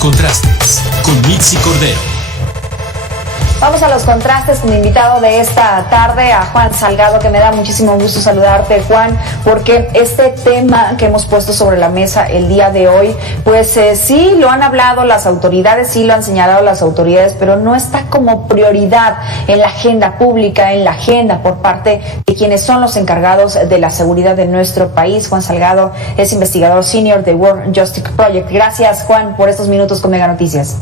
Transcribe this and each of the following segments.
Contrastes con Mitzi Cordero. Vamos a los contrastes con mi invitado de esta tarde, a Juan Salgado, que me da muchísimo gusto saludarte, Juan, porque este tema que hemos puesto sobre la mesa el día de hoy, pues sí lo han hablado las autoridades, sí lo han señalado las autoridades, pero no está como prioridad en la agenda pública, en la agenda por parte de quienes son los encargados de la seguridad de nuestro país. Juan Salgado es investigador senior de World Justice Project. Gracias, Juan, por estos minutos con Mega Noticias.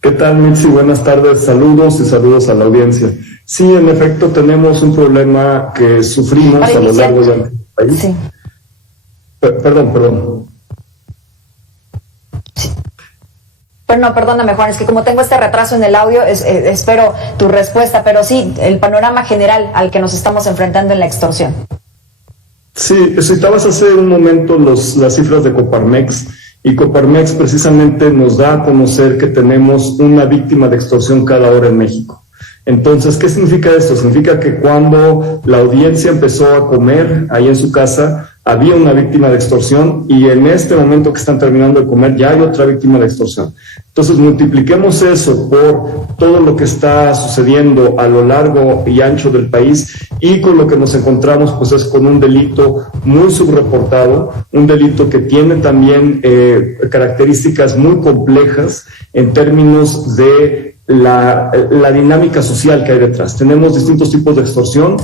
¿Qué tal, Mitzi? Buenas tardes, saludos y saludos a la audiencia. Sí, en efecto, tenemos un problema que sufrimos a lo largo del país. Sí. Perdón. Sí. Pero no, perdóname, Juan, es que como tengo este retraso en el audio, espero tu respuesta, pero sí, el panorama general al que nos estamos enfrentando en la extorsión. Sí, citabas hace un momento las cifras de Coparmex, y Coparmex precisamente nos da a conocer que tenemos una víctima de extorsión cada hora en México. Entonces, ¿qué significa esto? Significa que cuando la audiencia empezó a comer ahí en su casa, había una víctima de extorsión, y en este momento que están terminando de comer ya hay otra víctima de extorsión. Entonces, multipliquemos eso por todo lo que está sucediendo a lo largo y ancho del país, y con lo que nos encontramos pues es con un delito muy subreportado, un delito que tiene también características muy complejas en términos de la dinámica social que hay detrás. Tenemos distintos tipos de extorsión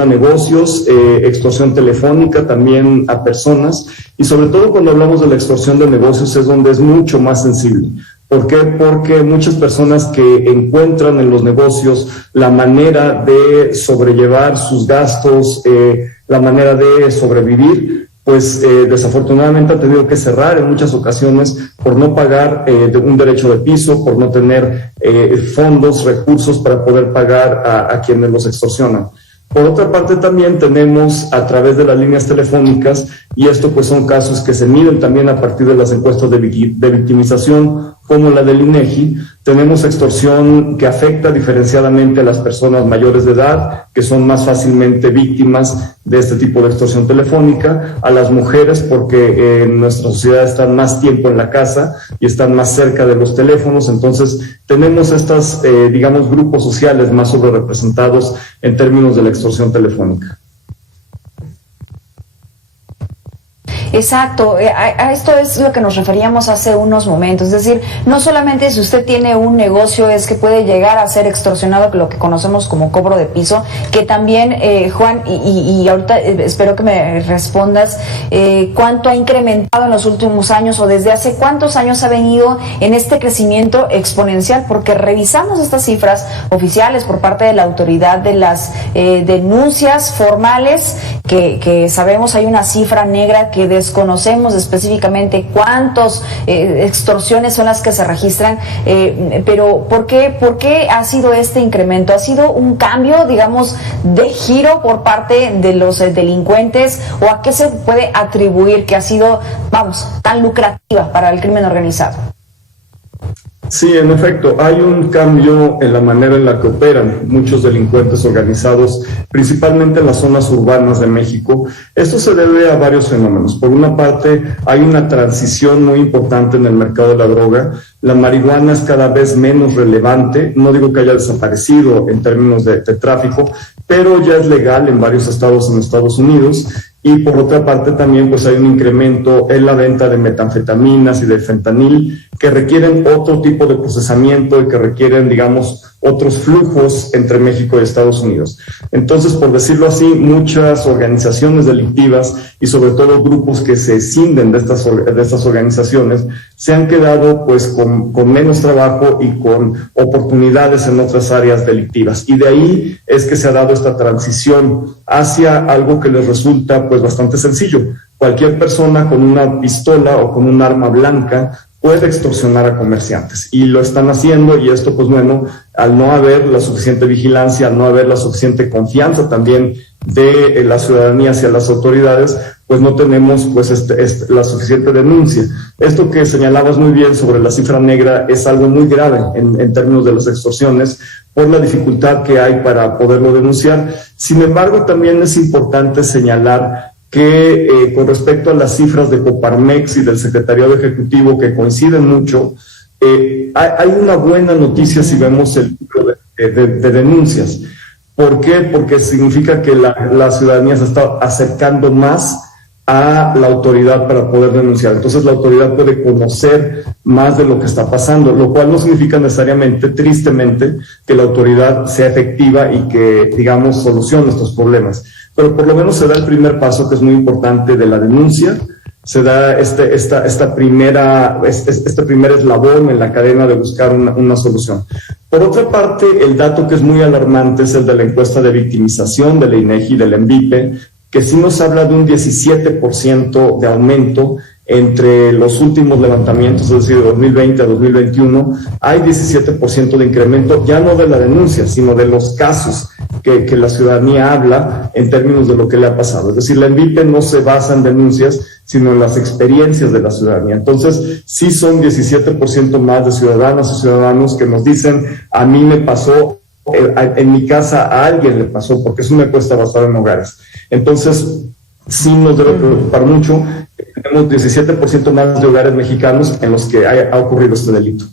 a negocios, extorsión telefónica también a personas, y sobre todo cuando hablamos de la extorsión de negocios es donde es mucho más sensible. ¿Por qué? Porque muchas personas que encuentran en los negocios la manera de sobrellevar sus gastos, la manera de sobrevivir, pues desafortunadamente han tenido que cerrar en muchas ocasiones por no pagar un derecho de piso, por no tener fondos, recursos para poder pagar a quienes los extorsionan. Por otra parte, también tenemos a través de las líneas telefónicas, y esto pues son casos que se miden también a partir de las encuestas de victimización, como la del INEGI, tenemos extorsión que afecta diferenciadamente a las personas mayores de edad, que son más fácilmente víctimas de este tipo de extorsión telefónica, a las mujeres, porque en nuestra sociedad están más tiempo en la casa y están más cerca de los teléfonos. Entonces tenemos estos, grupos sociales más sobrerepresentados en términos de la extorsión telefónica. Exacto, a esto es lo que nos referíamos hace unos momentos, es decir, no solamente si usted tiene un negocio es que puede llegar a ser extorsionado, lo que conocemos como cobro de piso, que también, Juan, y ahorita espero que me respondas, cuánto ha incrementado en los últimos años o desde hace cuántos años ha venido en este crecimiento exponencial, porque revisamos estas cifras oficiales por parte de la autoridad de las denuncias formales, que sabemos hay una cifra negra que desconocemos específicamente cuántas extorsiones son las que se registran, pero ¿por qué ha sido este incremento? ¿Ha sido un cambio, digamos, de giro por parte de los delincuentes, o a qué se puede atribuir que ha sido, tan lucrativa para el crimen organizado? Sí, en efecto, hay un cambio en la manera en la que operan muchos delincuentes organizados, principalmente en las zonas urbanas de México. Esto se debe a varios fenómenos. Por una parte, hay una transición muy importante en el mercado de la droga. La marihuana es cada vez menos relevante. No digo que haya desaparecido en términos de tráfico, pero ya es legal en varios estados en Estados Unidos. Y por otra parte también pues hay un incremento en la venta de metanfetaminas y de fentanil, que requieren otro tipo de procesamiento y que requieren, otros flujos entre México y Estados Unidos. Entonces, por decirlo así, muchas organizaciones delictivas y sobre todo grupos que se escinden de estas organizaciones se han quedado pues con menos trabajo y con oportunidades en otras áreas delictivas. Y de ahí es que se ha dado esta transición hacia algo que les resulta pues bastante sencillo. Cualquier persona con una pistola o con un arma blanca puede extorsionar a comerciantes, y lo están haciendo, y esto pues al no haber la suficiente vigilancia, al no haber la suficiente confianza también de la ciudadanía hacia las autoridades, pues no tenemos la suficiente denuncia. Esto que señalabas muy bien sobre la cifra negra es algo muy grave en términos de las extorsiones, por la dificultad que hay para poderlo denunciar. Sin embargo, también es importante señalar que con respecto a las cifras de Coparmex y del Secretariado Ejecutivo, que coinciden mucho, hay una buena noticia si vemos el número de denuncias. ¿Por qué? Porque significa que la ciudadanía se está acercando más a la autoridad para poder denunciar. Entonces la autoridad puede conocer más de lo que está pasando, lo cual no significa necesariamente, tristemente, que la autoridad sea efectiva y que, digamos, solucione estos problemas. Pero por lo menos se da el primer paso, que es muy importante, de la denuncia. Se da este primer eslabón en la cadena de buscar una solución. Por otra parte, el dato que es muy alarmante es el de la encuesta de victimización de la INEGI, del ENVIPE, que sí nos habla de un 17% de aumento entre los últimos levantamientos, es decir, de 2020 a 2021, hay 17% de incremento, ya no de la denuncia, sino de los casos que la ciudadanía habla en términos de lo que le ha pasado. Es decir, la ENVIPE no se basa en denuncias, sino en las experiencias de la ciudadanía. Entonces, sí son 17% más de ciudadanas y ciudadanos que nos dicen, a mí me pasó, en mi casa a alguien le pasó, porque es una encuesta basada en hogares. Entonces, sí nos debe preocupar mucho. Tenemos 17% más de hogares mexicanos en los que ha ocurrido este delito.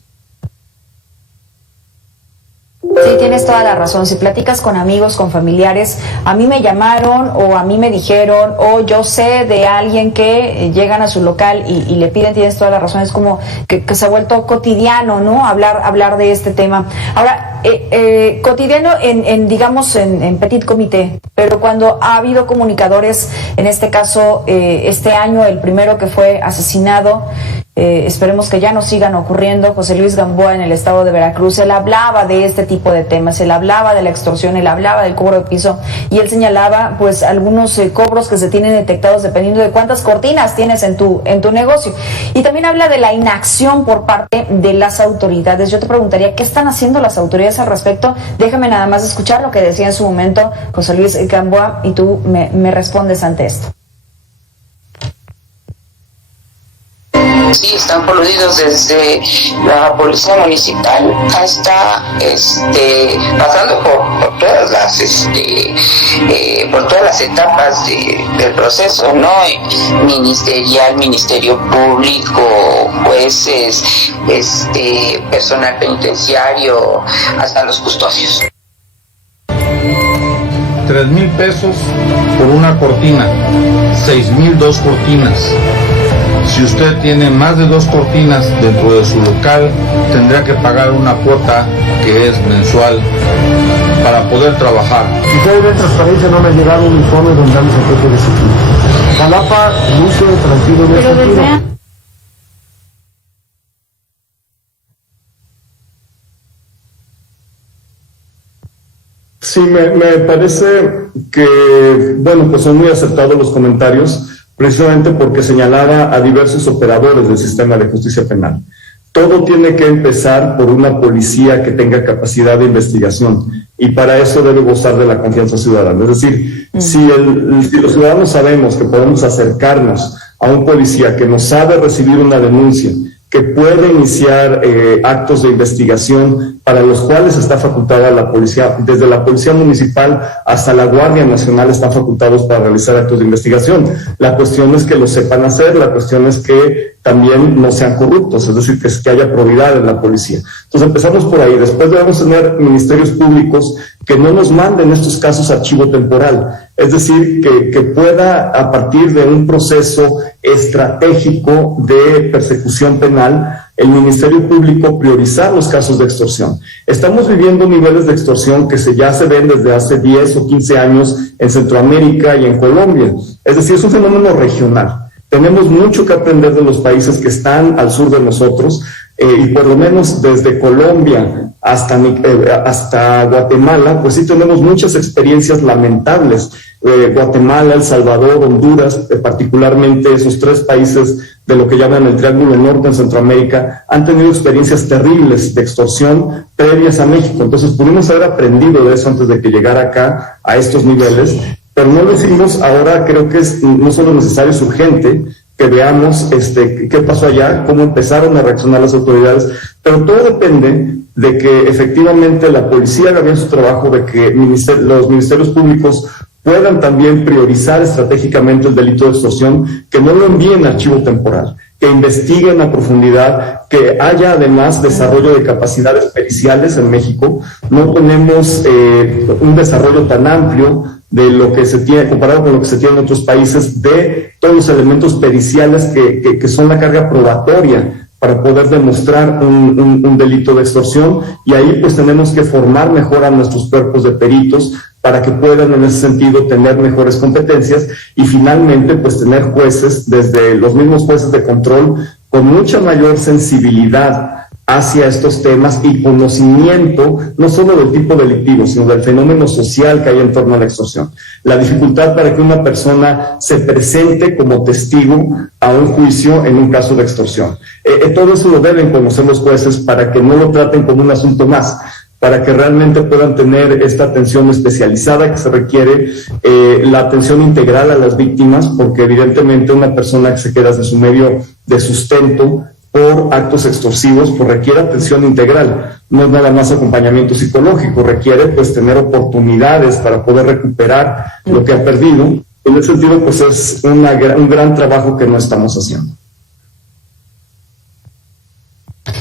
Sí, tienes toda la razón. Si platicas con amigos, con familiares, a mí me llamaron o a mí me dijeron o yo sé de alguien que llegan a su local y le piden, tienes toda la razón, es como que se ha vuelto cotidiano, ¿no? Hablar de este tema. Ahora, cotidiano digamos, en petit comité, pero cuando ha habido comunicadores, en este caso, este año, el primero que fue asesinado, esperemos que ya no sigan ocurriendo, José Luis Gamboa, en el estado de Veracruz, él hablaba de este tipo de temas, él hablaba de la extorsión, él hablaba del cobro de piso y él señalaba pues algunos cobros que se tienen detectados dependiendo de cuántas cortinas tienes en tu negocio, y también habla de la inacción por parte de las autoridades. Yo te preguntaría, ¿qué están haciendo las autoridades al respecto? Déjame nada más escuchar lo que decía en su momento José Luis Gamboa y tú me respondes ante esto. Sí, están coludidos desde la policía municipal hasta pasando por todas las por todas las etapas del proceso, ¿no? Ministerial, Ministerio Público, jueces, personal penitenciario, hasta los custodios. 3,000 pesos por una cortina, 6,000 2 cortinas. Si usted tiene más de 2 cortinas dentro de su local, tendrá que pagar una cuota que es mensual para poder trabajar. Si hay de transparencia, no me ha llegado un informe donde damos el precio de ese. Jalapa luce tranquilo en ese sentido. Sí, me parece que, bueno, pues son muy acertados los comentarios, precisamente porque señalaba a diversos operadores del sistema de justicia penal. Todo tiene que empezar por una policía que tenga capacidad de investigación, y para eso debe gozar de la confianza ciudadana. Es decir, si los ciudadanos sabemos que podemos acercarnos a un policía que nos sabe recibir una denuncia, que puede iniciar actos de investigación para los cuales está facultada la policía, desde la policía municipal hasta la Guardia Nacional están facultados para realizar actos de investigación. La cuestión es que lo sepan hacer, la cuestión es que también no sean corruptos, es decir, que haya probidad en la policía. Entonces empezamos por ahí. Después debemos tener ministerios públicos que no nos manden estos casos a archivo temporal, es decir, que pueda, a partir de un proceso estratégico de persecución penal, el Ministerio Público priorizar los casos de extorsión. Estamos viviendo niveles de extorsión que ya se ven desde hace 10 o 15 años en Centroamérica y en Colombia. Es decir, es un fenómeno regional. Tenemos mucho que aprender de los países que están al sur de nosotros, y por lo menos desde Colombia hasta Guatemala, pues sí tenemos muchas experiencias lamentables. Guatemala, El Salvador, Honduras, particularmente esos 3 países de lo que llaman el Triángulo Norte en Centroamérica, han tenido experiencias terribles de extorsión previas a México. Entonces pudimos haber aprendido de eso antes de que llegara acá a estos niveles, pero no lo hicimos. Ahora creo que es no solo necesario, es urgente que veamos qué pasó allá, cómo empezaron a reaccionar las autoridades, pero todo depende de que efectivamente la policía haga bien su trabajo, de que los ministerios públicos puedan también priorizar estratégicamente el delito de extorsión, que no lo envíen a archivo temporal, que investiguen a profundidad, que haya además desarrollo de capacidades periciales en México. No tenemos un desarrollo tan amplio de lo que se tiene, comparado con lo que se tiene en otros países, de todos los elementos periciales que son la carga probatoria para poder demostrar un delito de extorsión, y ahí pues tenemos que formar mejor a nuestros cuerpos de peritos para que puedan en ese sentido tener mejores competencias y finalmente pues tener jueces, desde los mismos jueces de control, con mucha mayor sensibilidad hacia estos temas y conocimiento no solo del tipo delictivo, sino del fenómeno social que hay en torno a la extorsión. La dificultad para que una persona se presente como testigo a un juicio en un caso de extorsión. Todo eso lo deben conocer los jueces para que no lo traten como un asunto más, para que realmente puedan tener esta atención especializada que se requiere, la atención integral a las víctimas, porque evidentemente una persona que se queda de su medio de sustento por actos extorsivos, pues requiere atención integral, no es nada más acompañamiento psicológico, requiere pues tener oportunidades para poder recuperar lo que ha perdido. En ese sentido pues es un gran trabajo que no estamos haciendo.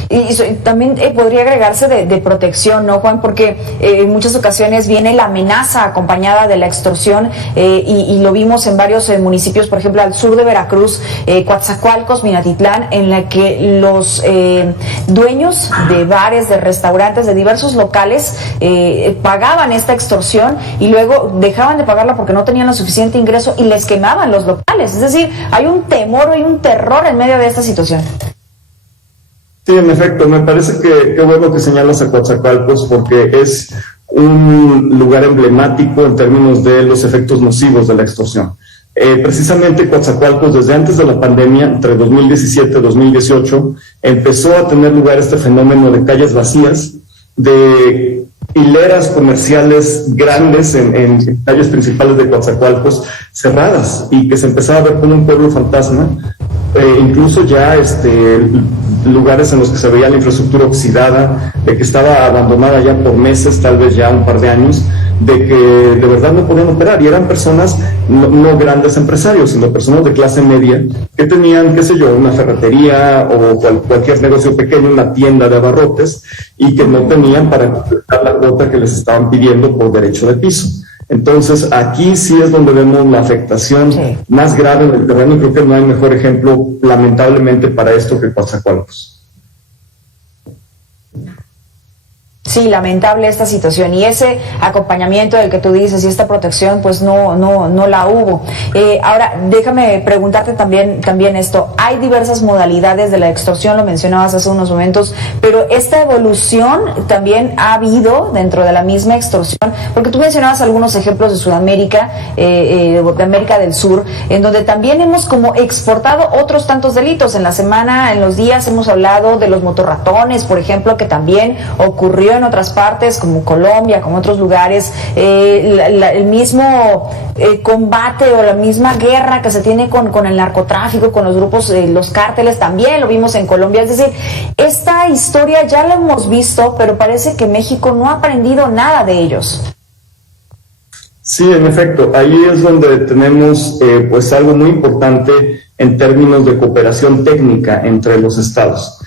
Y también podría agregarse de protección, ¿no, Juan? Porque en muchas ocasiones viene la amenaza acompañada de la extorsión, y lo vimos en varios municipios, por ejemplo, al sur de Veracruz, Coatzacoalcos, Minatitlán, en la que los dueños de bares, de restaurantes, de diversos locales pagaban esta extorsión y luego dejaban de pagarla porque no tenían lo suficiente ingreso y les quemaban los locales. Es decir, hay un temor, hay un terror en medio de esta situación. Sí, en efecto, me parece que bueno que señalas a Coatzacoalcos, porque es un lugar emblemático en términos de los efectos nocivos de la extorsión. Precisamente Coatzacoalcos, desde antes de la pandemia, entre 2017 y 2018, empezó a tener lugar este fenómeno de calles vacías, de hileras comerciales grandes en calles principales de Coatzacoalcos cerradas, y que se empezaba a ver como un pueblo fantasma. Incluso ya lugares en los que se veía la infraestructura oxidada, de que estaba abandonada ya por meses, tal vez ya un par de años, de que de verdad no podían operar, y eran personas, no grandes empresarios, sino personas de clase media que tenían, qué sé yo, una ferretería o cualquier negocio pequeño, una tienda de abarrotes, y que no tenían para completar la cuota que les estaban pidiendo por derecho de piso. Entonces, aquí sí es donde vemos la afectación más grave en el terreno, y creo que no hay mejor ejemplo, lamentablemente, para esto que Coatzacoalcos. Sí, lamentable esta situación, y ese acompañamiento del que tú dices y esta protección pues no la hubo. Ahora, déjame preguntarte también esto. Hay diversas modalidades de la extorsión, lo mencionabas hace unos momentos, pero esta evolución también ha habido dentro de la misma extorsión, porque tú mencionabas algunos ejemplos de Sudamérica, de América del Sur, en donde también hemos como exportado otros tantos delitos. En la semana, en los días, hemos hablado de los motorratones, por ejemplo, que también ocurrió en otras partes como Colombia, como otros lugares. El mismo combate o la misma guerra que se tiene con el narcotráfico, con los grupos, los cárteles, también lo vimos en Colombia. Es decir, esta historia ya la hemos visto, pero parece que México no ha aprendido nada de ellos. Sí, en efecto, ahí es donde tenemos pues algo muy importante en términos de cooperación técnica entre los estados.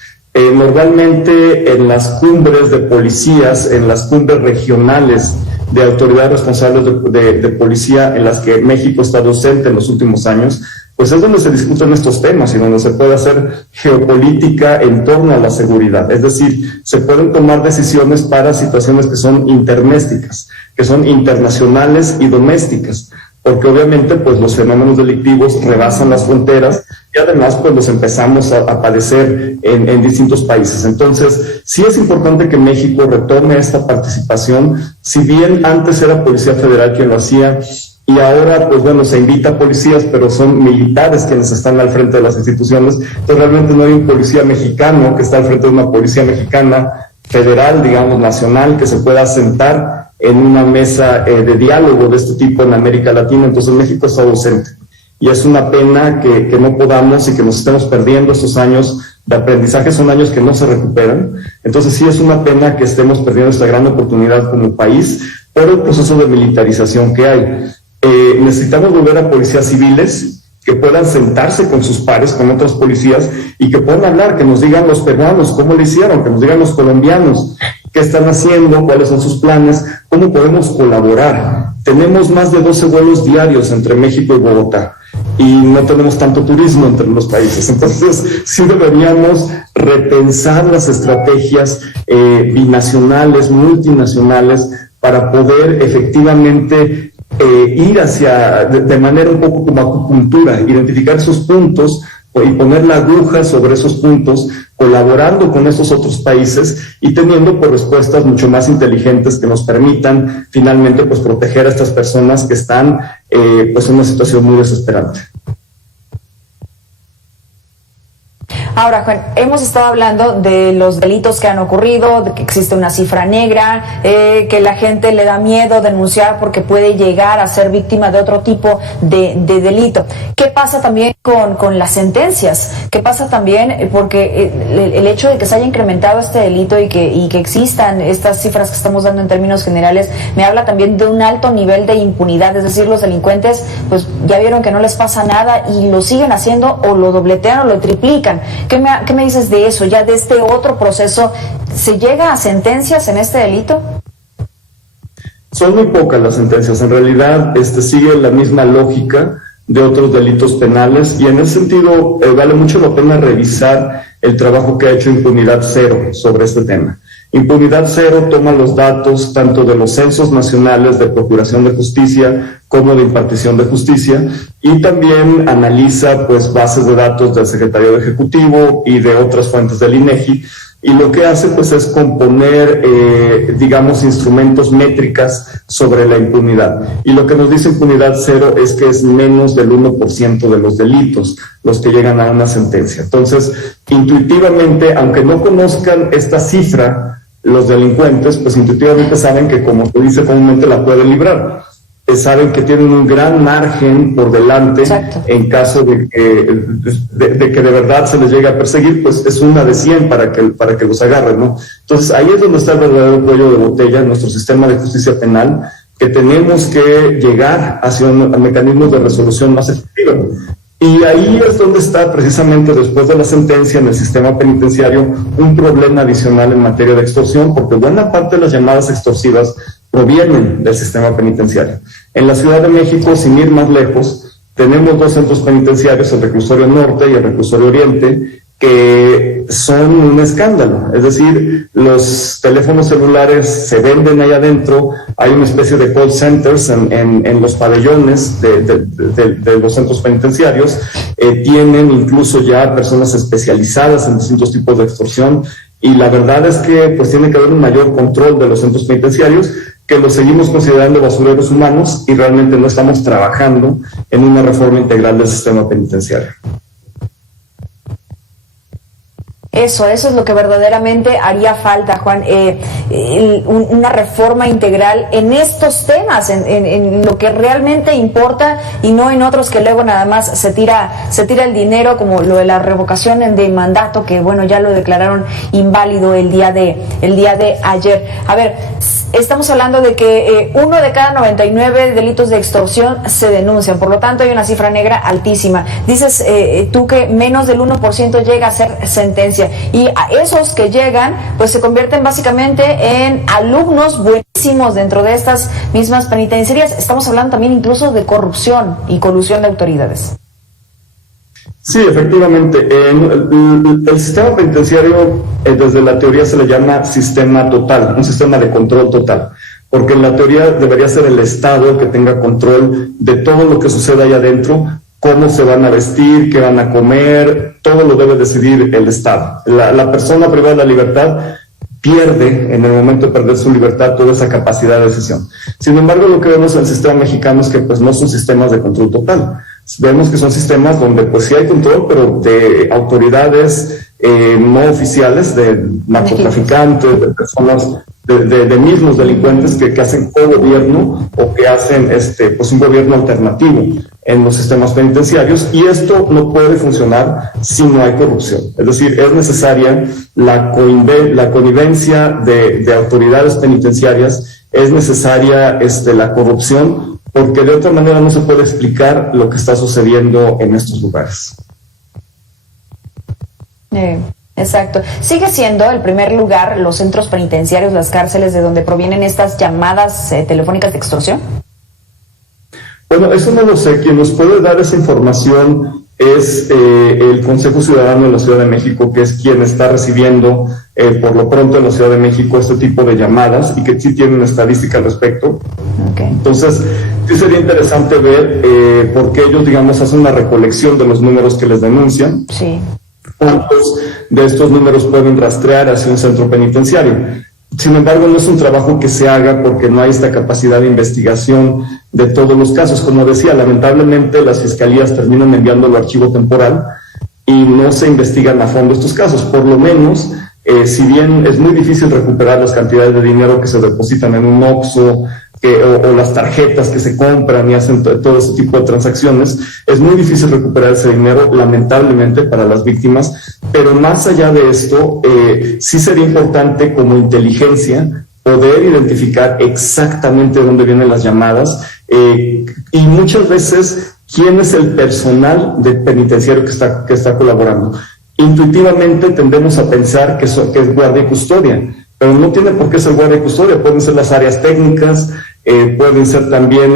Normalmente en las cumbres de policías, en las cumbres regionales de autoridades responsables de policía en las que México está ausente en los últimos años, pues es donde se discuten estos temas y donde se puede hacer geopolítica en torno a la seguridad. Es decir, se pueden tomar decisiones para situaciones que son intermésticas, que son internacionales y domésticas, porque obviamente pues los fenómenos delictivos rebasan las fronteras y además pues los empezamos a padecer en distintos países. Entonces sí es importante que México retome esta participación, si bien antes era Policía Federal quien lo hacía, y ahora pues bueno, se invita a policías, pero son militares quienes están al frente de las instituciones. Entonces realmente no hay un policía mexicano que está al frente de una policía mexicana federal, digamos nacional, que se pueda sentar en una mesa de diálogo de este tipo en América Latina. Entonces México está ausente, y es una pena que no podamos y que nos estemos perdiendo estos años de aprendizaje. Son años que no se recuperan. Entonces sí es una pena que estemos perdiendo esta gran oportunidad como país por el proceso de militarización que hay. necesitamos volver a policías civiles que puedan sentarse con sus pares, con otros policías, y que puedan hablar, que nos digan los peruanos cómo lo hicieron, que nos digan los colombianos qué están haciendo, cuáles son sus planes, cómo podemos colaborar. Tenemos más de 12 vuelos diarios entre México y Bogotá, y no tenemos tanto turismo entre los países. Entonces, sí deberíamos repensar las estrategias binacionales, multinacionales, para poder efectivamente ir hacia, de manera un poco como acupuntura, identificar esos puntos y poner la aguja sobre esos puntos, colaborando con esos otros países y teniendo pues respuestas mucho más inteligentes que nos permitan finalmente pues proteger a estas personas que están pues en una situación muy desesperante. Ahora, Juan, hemos estado hablando de los delitos que han ocurrido, de que existe una cifra negra, que la gente le da miedo denunciar porque puede llegar a ser víctima de otro tipo de delito. ¿Qué pasa también con las sentencias? ¿Qué pasa también? Porque el hecho de que se haya incrementado este delito y que existan estas cifras que estamos dando en términos generales, me habla también de un alto nivel de impunidad, es decir, los delincuentes pues ya vieron que no les pasa nada y lo siguen haciendo o lo dobletean o lo triplican. ¿Qué me dices de eso? Ya de este otro proceso, ¿se llega a sentencias en este delito? Son muy pocas las sentencias. En realidad, sigue la misma lógica de otros delitos penales, y en ese sentido vale mucho la pena revisar el trabajo que ha hecho Impunidad Cero sobre este tema. Impunidad Cero toma los datos tanto de los censos nacionales de procuración de justicia como de impartición de justicia, y también analiza pues bases de datos del Secretariado Ejecutivo y de otras fuentes del INEGI, y lo que hace pues es componer digamos instrumentos, métricas sobre la impunidad, y lo que nos dice Impunidad Cero es que es menos del 1% de los delitos los que llegan a una sentencia. Entonces, intuitivamente, aunque no conozcan esta cifra, los delincuentes pues intuitivamente saben que, como se dice comúnmente, la pueden librar. Saben que tienen un gran margen por delante. Exacto. En caso de que de verdad se les llegue a perseguir, pues es una de 100 para que los agarren, ¿no? Entonces ahí es donde está el verdadero cuello de botella en nuestro sistema de justicia penal, que tenemos que llegar hacia mecanismos de resolución más efectivos. Y ahí es donde está precisamente después de la sentencia en el sistema penitenciario un problema adicional en materia de extorsión, porque buena parte de las llamadas extorsivas provienen del sistema penitenciario. En la Ciudad de México, sin ir más lejos, tenemos 2 centros penitenciarios, el Reclusorio Norte y el Reclusorio Oriente, que son un escándalo. Es decir, los teléfonos celulares se venden ahí adentro, hay una especie de call centers en los pabellones de los centros penitenciarios, tienen incluso ya personas especializadas en distintos tipos de extorsión, y la verdad es que pues tiene que haber un mayor control de los centros penitenciarios, que los seguimos considerando basureros humanos y realmente no estamos trabajando en una reforma integral del sistema penitenciario. Eso es lo que verdaderamente haría falta, Juan, una reforma integral en estos temas, en lo que realmente importa y no en otros que luego nada más se tira el dinero, como lo de la revocación de mandato, que bueno, ya lo declararon inválido el día de ayer. A ver, estamos hablando de que 1 de cada 99 delitos de extorsión se denuncian, por lo tanto hay una cifra negra altísima. Dices tú que menos del 1% llega a ser sentencia, y a esos que llegan pues se convierten básicamente en alumnos buenísimos dentro de estas mismas penitenciarías. Estamos hablando también incluso de corrupción y colusión de autoridades. Sí, efectivamente. El sistema penitenciario, desde la teoría se le llama sistema total, un sistema de control total, porque en la teoría debería ser el Estado el que tenga control de todo lo que sucede ahí adentro, cómo se van a vestir, qué van a comer, todo lo debe decidir el Estado. La persona privada de la libertad pierde, en el momento de perder su libertad, toda esa capacidad de decisión. Sin embargo, lo que vemos en el sistema mexicano es que pues no son sistemas de control total. Vemos que son sistemas donde pues sí hay control, pero de autoridades no oficiales, de narcotraficantes, de personas, de mismos delincuentes que hacen co-gobierno o que hacen pues un gobierno alternativo en los sistemas penitenciarios, y esto no puede funcionar si no hay corrupción. Es decir, es necesaria la connivencia de autoridades penitenciarias, es necesaria la corrupción, porque de otra manera no se puede explicar lo que está sucediendo en estos lugares. Exacto. ¿Sigue siendo el primer lugar los centros penitenciarios, las cárceles de donde provienen estas llamadas telefónicas de extorsión? Bueno, eso no lo sé. Quien nos puede dar esa información es el Consejo Ciudadano de la Ciudad de México, que es quien está recibiendo por lo pronto en la Ciudad de México este tipo de llamadas y que sí tiene una estadística al respecto. Okay. Entonces, sí sería interesante ver por qué ellos, digamos, hacen una recolección de los números que les denuncian. Sí. ¿Cuántos de estos números pueden rastrear hacia un centro penitenciario? Sin embargo, no es un trabajo que se haga porque no hay esta capacidad de investigación de todos los casos. Como decía, lamentablemente las fiscalías terminan enviando el archivo temporal y no se investigan a fondo estos casos. Por lo menos, si bien es muy difícil recuperar las cantidades de dinero que se depositan en un OXXO, o las tarjetas que se compran y hacen todo ese tipo de transacciones, es muy difícil recuperar ese dinero, lamentablemente, para las víctimas. Pero más allá de esto, sí sería importante como inteligencia poder identificar exactamente dónde vienen las llamadas y muchas veces quién es el personal del penitenciario que está colaborando. Intuitivamente tendemos a pensar que es guardia y custodia, pero no tiene por qué ser guardia y custodia, pueden ser las áreas técnicas, pueden ser también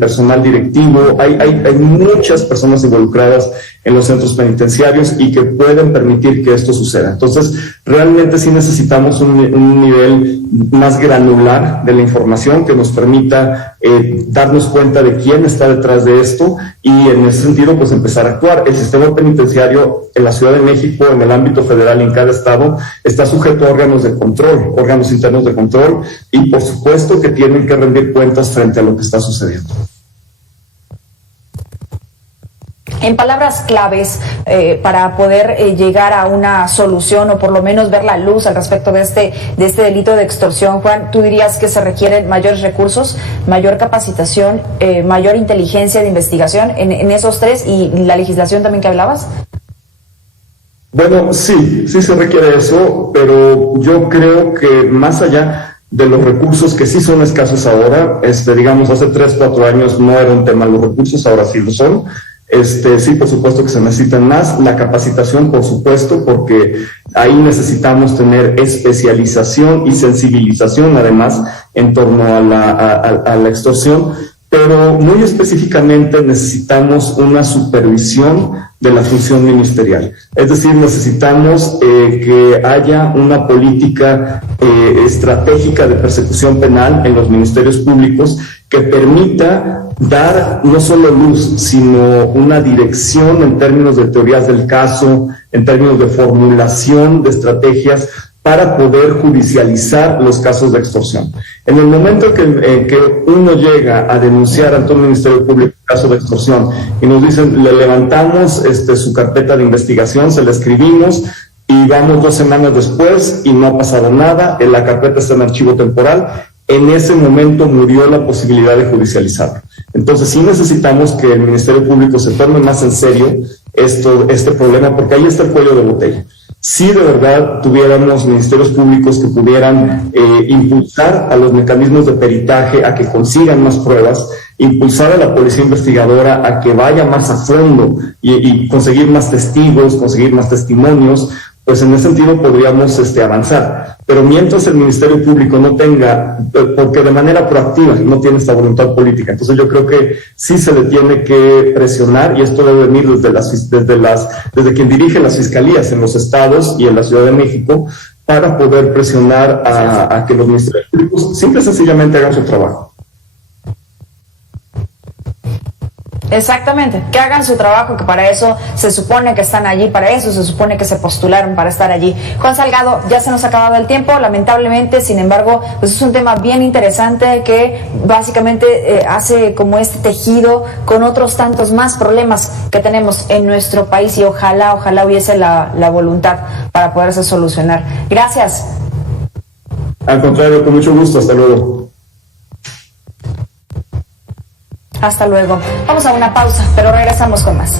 personal directivo. Hay muchas personas involucradas en los centros penitenciarios y que pueden permitir que esto suceda. Entonces, realmente sí necesitamos un nivel más granular de la información que nos permita darnos cuenta de quién está detrás de esto y en ese sentido, pues empezar a actuar. El sistema penitenciario en la Ciudad de México, en el ámbito federal y en cada estado, está sujeto a órganos de control, órganos internos de control, y por supuesto que tienen que rendir cuentas frente a lo que está sucediendo. En palabras claves, para poder llegar a una solución o por lo menos ver la luz al respecto de este delito de extorsión, Juan, ¿tú dirías que se requieren mayores recursos, mayor capacitación, mayor inteligencia de investigación en esos tres y la legislación también que hablabas? Bueno, sí se requiere eso, pero yo creo que más allá de los recursos que sí son escasos ahora, digamos, hace 3-4 años no era un tema los recursos, ahora sí lo son. Sí, por supuesto que se necesitan más. La capacitación, por supuesto, porque ahí necesitamos tener especialización y sensibilización, además, en torno a la extorsión. Pero muy específicamente necesitamos una supervisión de la función ministerial. Es decir, necesitamos que haya una política estratégica de persecución penal en los ministerios públicos que permita dar no solo luz, sino una dirección en términos de teorías del caso, en términos de formulación de estrategias para poder judicializar los casos de extorsión. En el momento en que uno llega a denunciar ante un ministerio público un caso de extorsión y nos dicen, le levantamos su carpeta de investigación, se la escribimos y vamos 2 semanas después y no ha pasado nada, la carpeta está en archivo temporal, en ese momento murió la posibilidad de judicializarlo. Entonces sí necesitamos que el Ministerio Público se tome más en serio este problema, porque ahí está el cuello de botella. Si de verdad tuviéramos ministerios públicos que pudieran impulsar a los mecanismos de peritaje a que consigan más pruebas, impulsar a la policía investigadora a que vaya más a fondo y conseguir más testigos, conseguir más testimonios, pues en ese sentido podríamos avanzar. Pero mientras el Ministerio Público no tenga, porque de manera proactiva no tiene esta voluntad política, entonces yo creo que sí se le tiene que presionar, y esto debe venir desde quien dirige las fiscalías en los estados y en la Ciudad de México, para poder presionar a que los ministerios públicos simple y sencillamente hagan su trabajo. Exactamente, que hagan su trabajo, que para eso se supone que están allí, para eso se supone que se postularon para estar allí. Juan Salgado, ya se nos ha acabado el tiempo, lamentablemente, sin embargo, pues es un tema bien interesante que básicamente hace como este tejido con otros tantos más problemas que tenemos en nuestro país, y ojalá hubiese la voluntad para poderse solucionar. Gracias. Al contrario, con mucho gusto, hasta luego. Hasta luego. Vamos a una pausa, pero regresamos con más.